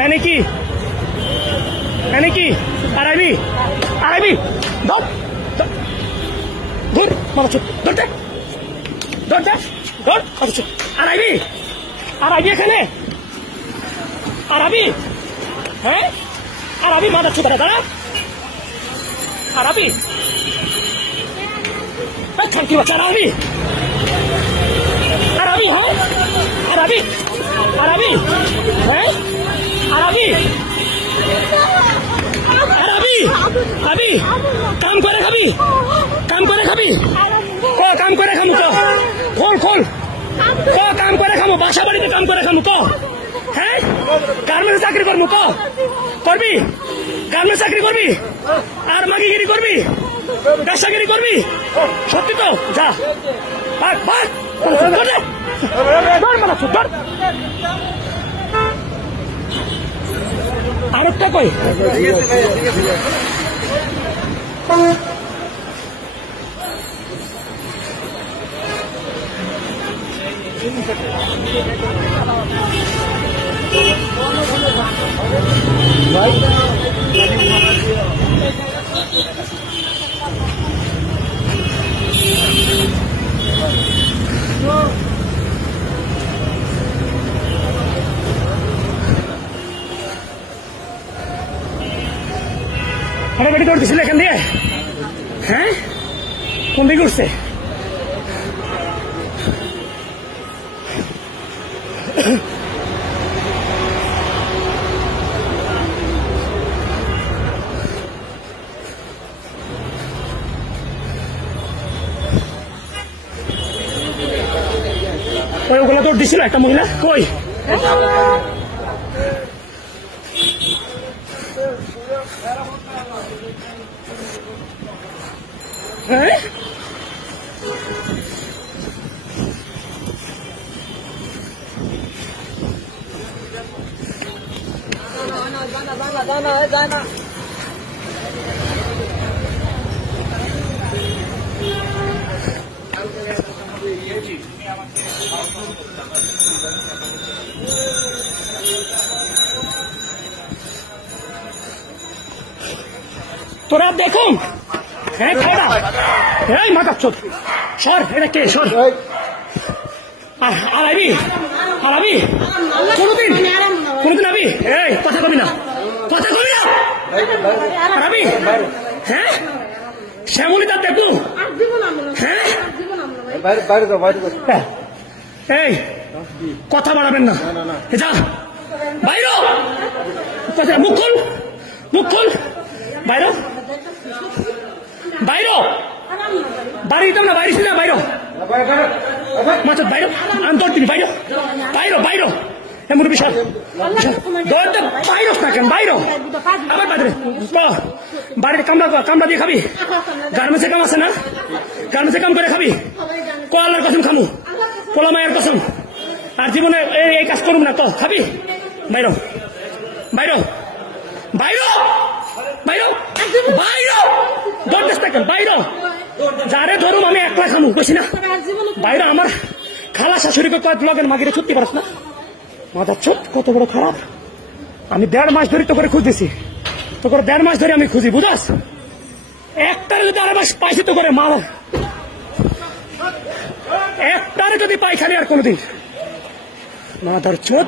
এনে কি আড়াইবি ধর ধর মাথা চুপ ধরতে ধর মাথা চুপ আড়াইবি এখানে আড়াবি হ্যাঁ আড়াবি মাথা চুপ দাঁড়া আড়াবি থাকি বাচ্চা আড়াবি হ্যাঁ আড়াবি হ্যাঁ আবি কাম করে খাবি কাম করে খামু খোল কাম করে খামু বাসা বাড়িতে কাম করে খামু হ্যাঁ গার্মেন্টস চাকরি করবো করবি গার্মেন্টস চাকরি করবি আর মাগিগিরি করবি ব্যবসাগিরি করবি সত্যি তো যা ভাগ আরেকটা কই গাড়ি করতেছিল এখান দিয়ে হ্যাঁ কোন দিকে উঠছে ওগুলো দৌড় দিছিল একটা মহিলা কই হ্যাঁ তোরা দেখুন হ্যাঁ খাওয়া এই মাথা চোদ সর এটা কে সর আড়াইবি কোনদিন আবি এই কথা কবি না আড়াবি হ্যাঁ শ্যামলি তার দেখবো হ্যাঁ এই কথা বাড়াবেন না যা বাইর মুখ খোল বাইর বাড়ি দিতাম না বাইরে না বাইর মাছ বাইর আন্তর দিবি বাইর এমন বিষয় বাইরস না কেন বাইর আবার বাড়িতে কামড়া দিয়ে খাবি গার্মেন্টসে কাম আছে না গার্মেন্টসে কাম করে খাবি আল্লাহর কসম খামু পোলা মায়ের কসম আর জীবনে এই কাজ করুম না তো খাবি বাইর যারে ধরুম আমি একলা খামু বেশি না বাইরে আমার খালা শাশুড়িকে কয়েক লগের মাগিরে ছুটতে পারস না মাথার চোখ কত বড় খারাপ আমি 1.5 মাস ধরে তো করে খুঁজতেছি তো করে 1.5 মাস ধরে আমি খুঁজি বুঝাস একটারে যদি আরে মাস পাইছি তো করে মাল একটারে যদি পাই খালি আর কোনোদিন মাথার চোখ